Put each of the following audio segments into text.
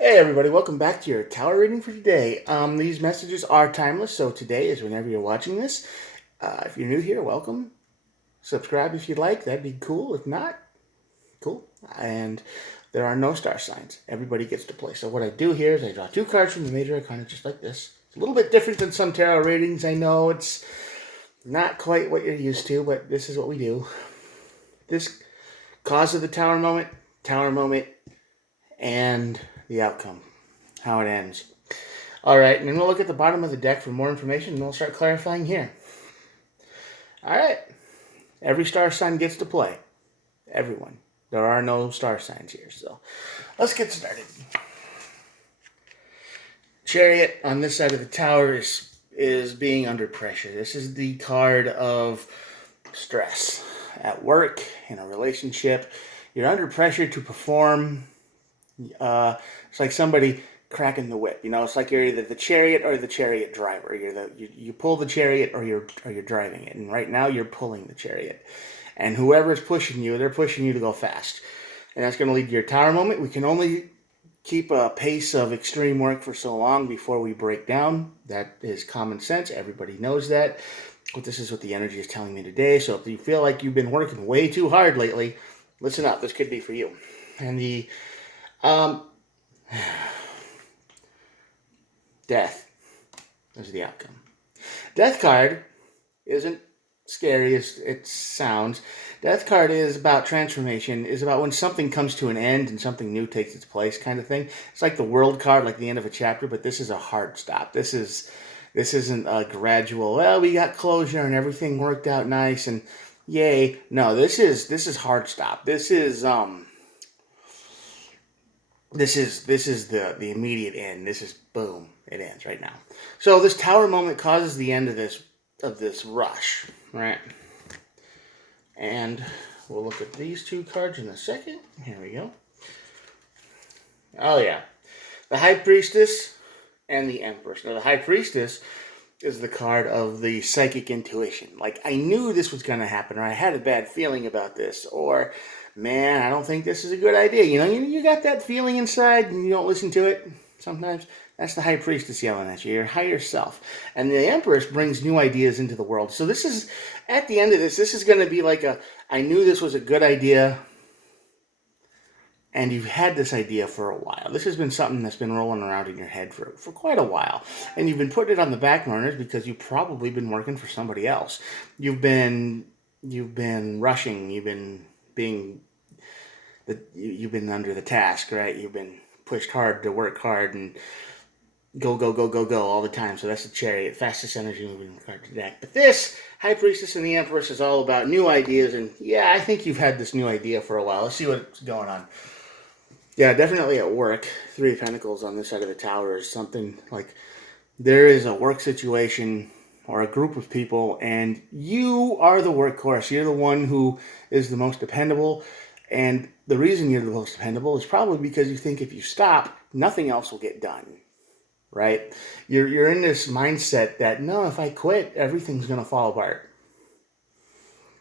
Hey everybody, welcome back to your tower reading for today. These messages are timeless, so today is whenever you're watching this. If you're new here, welcome. Subscribe if you'd like, that'd be cool. If not, cool. And there are no star signs. Everybody gets to play. So what I do here is I draw two cards from the major arcana just like this. It's a little bit different than some tarot readings. I know it's not quite what you're used to, but this is what we do. This cause of the tower moment, and the outcome, how it ends. All right, and then we'll look at the bottom of the deck for more information, and we'll start clarifying here. All right, every star sign gets to play. Everyone. There are no star signs here, so let's get started. Chariot on this side of the tower is being under pressure. This is the card of stress at work, in a relationship. You're under pressure to perform. It's like somebody cracking the whip. You know, it's like you're either the chariot or the chariot driver. You pull the chariot or you're driving it. And right now you're pulling the chariot. And whoever's pushing you, they're pushing you to go fast. And that's going to lead to your tower moment. We can only keep a pace of extreme work for so long before we break down. That is common sense. Everybody knows that. But this is what the energy is telling me today. So if you feel like you've been working way too hard lately, listen up. This could be for you. And the death is the outcome. Death card isn't scary as it sounds. Death card is about transformation, is about when something comes to an end and something new takes its place kind of thing. It's like the world card, like the end of a chapter, but this is a hard stop. This isn't a gradual, well, we got closure and everything worked out nice and yay. No, this is hard stop. This is the immediate end. This is boom. It ends right now. So this tower moment causes the end of this rush, right? And we'll look at these two cards in a second. Here we go. Oh yeah, the High Priestess and the Empress. Now the High Priestess is the card of the psychic intuition. Like, I knew this was going to happen, or I had a bad feeling about this, or man, I don't think this is a good idea. You know, you got that feeling inside and you don't listen to it sometimes. That's the High Priestess yelling at you, your higher self. And the Empress brings new ideas into the world. So this is, at the end of this is going to be like I knew this was a good idea, and you've had this idea for a while. This has been something that's been rolling around in your head for quite a while. And you've been putting it on the back burners because you've probably been working for somebody else. You've been rushing, you've been under the task, right? You've been pushed hard to work hard and go, go, go, go, go all the time. So that's the chariot, fastest energy moving card to the deck. But this, High Priestess and the Empress, is all about new ideas. And yeah, I think you've had this new idea for a while. Let's see what's going on. Yeah, definitely at work. Three of Pentacles on this side of the tower is something like there is a work situation or a group of people, and you are the workhorse. You're the one who is the most dependable. And the reason you're the most dependable is probably because you think if you stop, nothing else will get done. Right? You're in this mindset that, no, if I quit, everything's going to fall apart.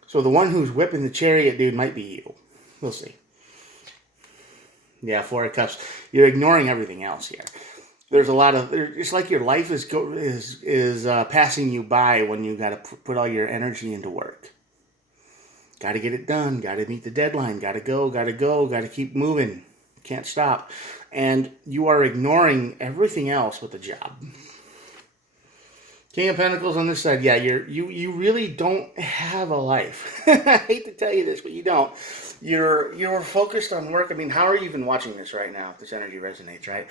So the one who's whipping the chariot, dude, might be you. We'll see. Yeah, Four of Cups. You're ignoring everything else here. There's a lot of. It's like your life is passing you by when you got to put all your energy into work. Got to get it done. Got to meet the deadline. Got to go. Got to go. Got to keep moving. Can't stop. And you are ignoring everything else with the job. King of Pentacles on this side. Yeah, you really don't have a life. I hate to tell you this, but you don't. You're focused on work. I mean, how are you even watching this right now? If this energy resonates, right?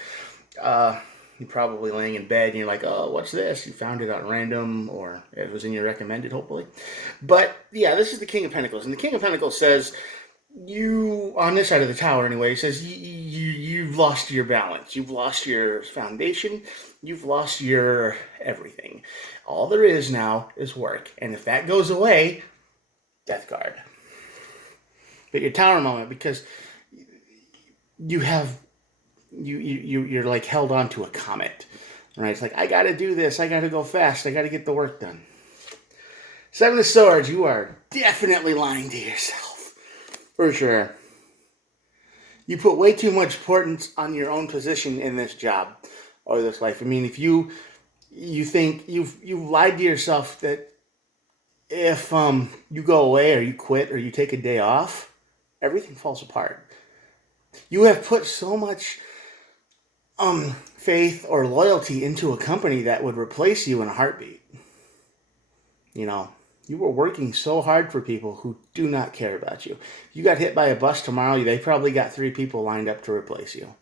You're probably laying in bed and you're like, oh, what's this? You found it on random, or it was in your recommended, hopefully. But yeah, this is the King of Pentacles, and the King of Pentacles says, you, on this side of the tower anyway, he says you've lost your balance, you've lost your foundation, you've lost your everything. All there is now is work, and if that goes away, death card. But your tower moment, because you're like held on to a comet, right? It's like, I got to do this, I got to go fast, I got to get the work done. Seven of Swords, you are definitely lying to yourself. For sure. You put way too much importance on your own position in this job or this life. I mean, if you think you've lied to yourself that if you go away or you quit or you take a day off, everything falls apart. You have put so much faith or loyalty into a company that would replace you in a heartbeat. You know, you were working so hard for people who do not care about you. If you got hit by a bus tomorrow, they probably got 3 people lined up to replace you.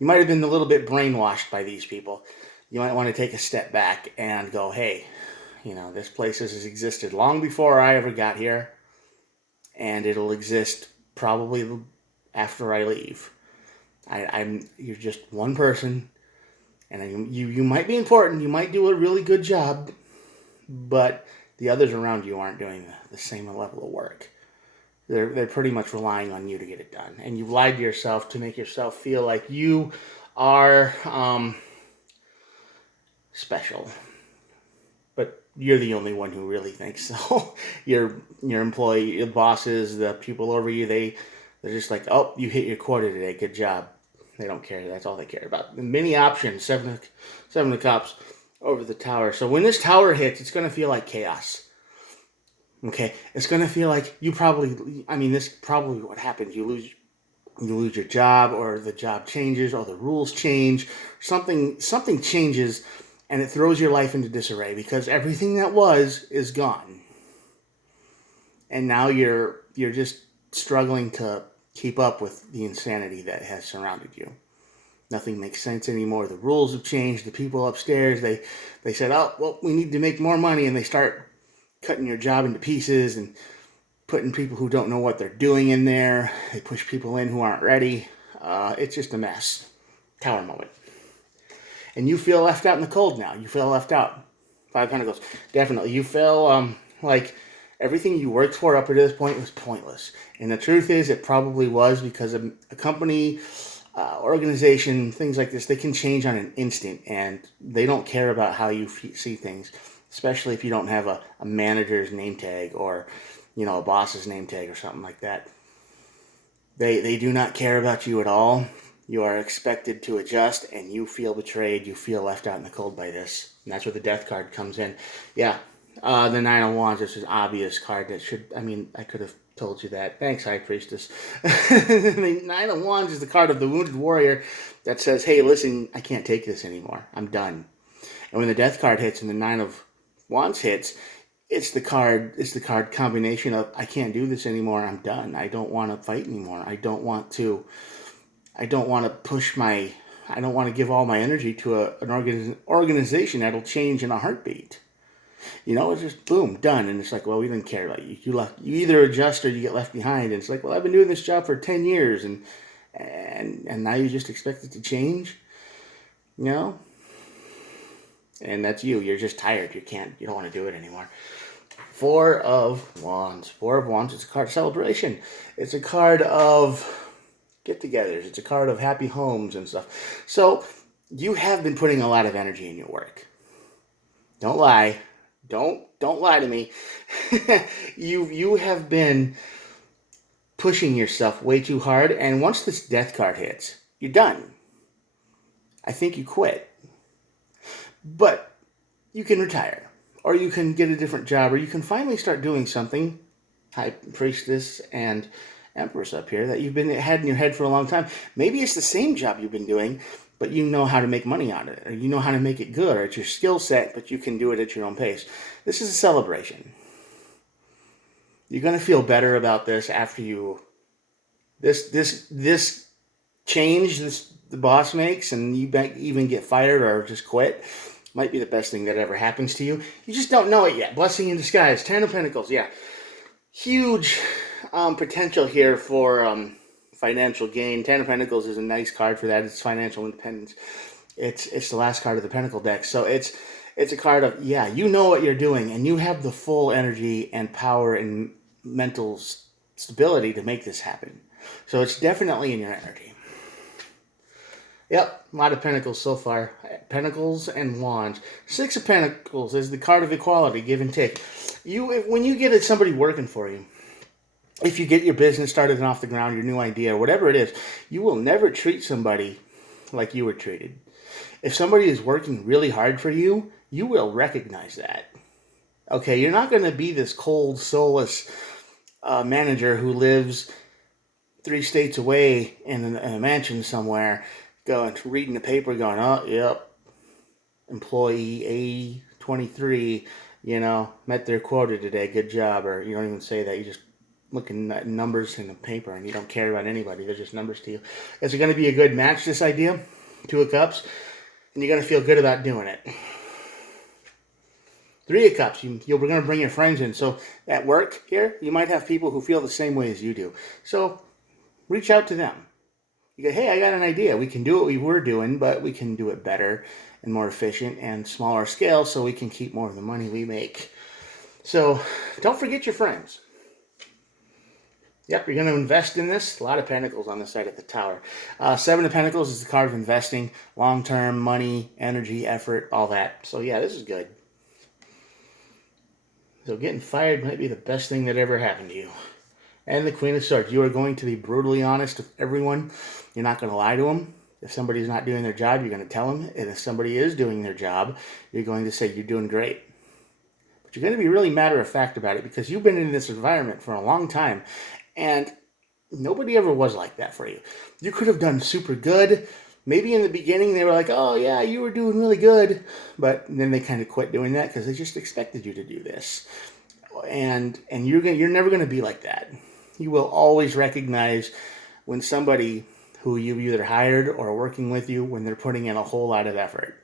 You might have been a little bit brainwashed by these people. You might want to take a step back and go, hey, you know, this place has existed long before I ever got here, and it'll exist probably after I leave. You're just one person, and you might be important. You might do a really good job, but the others around you aren't doing the same level of work. They're pretty much relying on you to get it done, and you've lied to yourself to make yourself feel like you are special. But you're the only one who really thinks so. Your employee, your bosses, the people over you, they're just like, oh, you hit your quota today. Good job. They don't care. That's all they care about. Many options. Seven of the cops over the tower. So when this tower hits, it's going to feel like chaos. Okay? It's going to feel like this is probably what happens. You lose your job, or the job changes, or the rules change. Something changes, and it throws your life into disarray because everything that was is gone. And now you're just struggling to keep up with the insanity that has surrounded you. Nothing makes sense anymore. The rules have changed. The people upstairs, they said, oh, well, we need to make more money, and they start cutting your job into pieces and putting people who don't know what they're doing in there. They push people in who aren't ready. It's just a mess. Tower moment. And you feel left out in the cold now. You feel left out. 5 Pentacles. Definitely. You feel like everything you worked for up to this point was pointless. And the truth is, it probably was, because a company, organization, things like this, they can change on an instant. And they don't care about how you see things, especially if you don't have a manager's name tag or, you know, a boss's name tag or something like that. They do not care about you at all. You are expected to adjust, and you feel betrayed. You feel left out in the cold by this. And that's where the Death card comes in. Yeah, the Nine of Wands, this is an obvious card that I could have told you that. Thanks, High Priestess. The Nine of Wands is the card of the wounded warrior that says, hey, listen, I can't take this anymore. I'm done. And when the Death card hits and the Nine of Wands hits, it's the card combination of, I can't do this anymore. I'm done. I don't want to fight anymore. I don't want to give all my energy to an organization that'll change in a heartbeat. You know, it's just boom, done. And it's like, well, we didn't care about you. You either adjust or you get left behind. And it's like, well, I've been doing this job for 10 years and now you just expect it to change, you know? And that's you. You're just tired. You don't want to do it anymore. 4 of Wands. 4 of Wands, it's a card of celebration. It's a card of get-togethers. It's a card of happy homes and stuff. So you have been putting a lot of energy in your work. Don't lie. Don't lie to me. You have been pushing yourself way too hard, and once this Death card hits, you're done. I think you quit. But you can retire, or you can get a different job, or you can finally start doing something, High Priestess and Empress up here, that you've had in your head for a long time. Maybe it's the same job you've been doing, but you know how to make money on it, or you know how to make it good, or it's your skill set, but you can do it at your own pace. This is a celebration. You're going to feel better about this after this change the boss makes, and you might even get fired or just quit. Might be the best thing that ever happens to you. You just don't know it yet. Blessing in disguise. 10 of Pentacles, yeah. Huge potential here for financial gain. 10 of Pentacles is a nice card for that. It's financial independence. It's the last card of the Pentacle deck. So it's a card of, yeah, you know what you're doing, and you have the full energy and power and mental stability to make this happen. So it's definitely in your energy. Yep, a lot of Pentacles so far. Pentacles and Wands. 6 of Pentacles is the card of equality, give and take. When you get somebody working for you, if you get your business started and off the ground, your new idea, whatever it is, you will never treat somebody like you were treated. If somebody is working really hard for you, you will recognize that. Okay, you're not going to be this cold, soulless manager who lives 3 states away in a mansion somewhere, going reading the paper, going, "Oh, yep, employee A23, met their quota today. Good job." Or you don't even say that. You just looking at numbers in the paper, and you don't care about anybody. They're just numbers to you. Is it going to be a good match? This idea, 2 of Cups, and you're going to feel good about doing it. 3 of Cups, we're going to bring your friends in. So at work here, you might have people who feel the same way as you do. So reach out to them. You go, hey, I got an idea. We can do what we were doing, but we can do it better and more efficient and smaller scale so we can keep more of the money we make. So don't forget your friends. Yep, you're going to invest in this. A lot of pentacles on the side of the tower. 7 of Pentacles is the card of investing. Long-term, money, energy, effort, all that. So yeah, this is good. So getting fired might be the best thing that ever happened to you. And the Queen of Swords. You are going to be brutally honest with everyone. You're not going to lie to them. If somebody's not doing their job, you're going to tell them. And if somebody is doing their job, you're going to say, you're doing great. But you're going to be really matter-of-fact about it because you've been in this environment for a long time. And nobody ever was like that for you. You could have done super good. Maybe in the beginning they were like, oh yeah, you were doing really good. But then they kind of quit doing that because they just expected you to do this. And you're never going to be like that. You will always recognize when somebody who you've either hired or working with you, when they're putting in a whole lot of effort.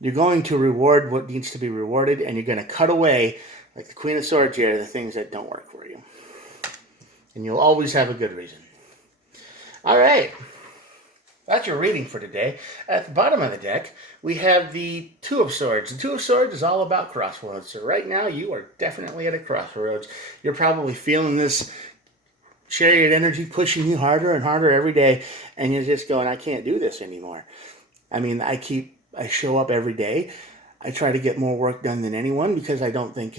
You're going to reward what needs to be rewarded, and you're going to cut away, like the Queen of Swords here, the things that don't work for you. And you'll always have a good reason. All right. That's your reading for today. At the bottom of the deck, we have the 2 of Swords. The 2 of Swords is all about crossroads. So right now, you are definitely at a crossroads. You're probably feeling this Chariot energy pushing you harder and harder every day, and you're just going, I can't do this anymore. I mean, I show up every day. I try to get more work done than anyone because I think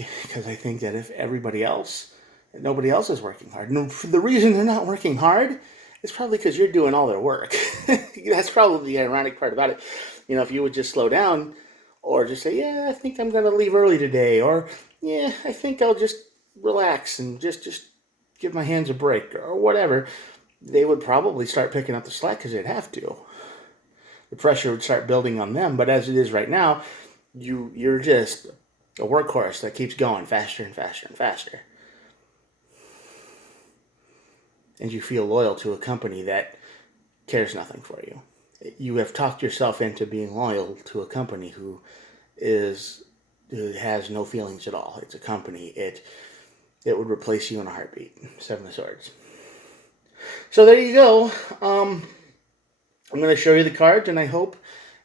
that if nobody else is working hard. And the reason they're not working hard is probably because you're doing all their work. That's probably the ironic part about it. If you would just slow down or just say, yeah, I think I'm going to leave early today, or yeah, I think I'll just relax and just give my hands a break, or whatever, they would probably start picking up the slack because they'd have to. The pressure would start building on them. But as it is right now, you're just a workhorse that keeps going faster and faster and faster. And you feel loyal to a company that cares nothing for you. You have talked yourself into being loyal to a company who has no feelings at all. It's a company. It would replace you in a heartbeat. 7 of Swords. So there you go. I'm going to show you the cards, and I hope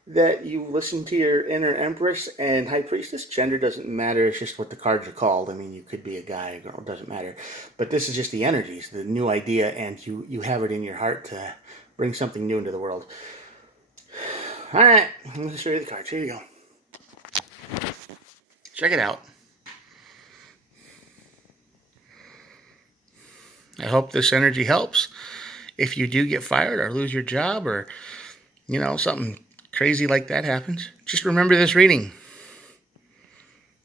that you listen to your inner Empress and High Priestess. Gender doesn't matter. It's just what the cards are called. I mean, you could be a guy, a girl. It doesn't matter. But this is just the energies, the new idea, and you have it in your heart to bring something new into the world. All right. I'm going to show you the cards. Here you go. Check it out. I hope this energy helps. If you do get fired or lose your job or, something crazy like that happens, just remember this reading.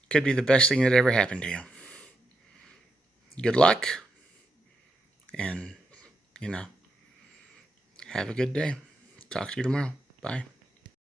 Could be the best thing that ever happened to you. Good luck. And, have a good day. Talk to you tomorrow. Bye.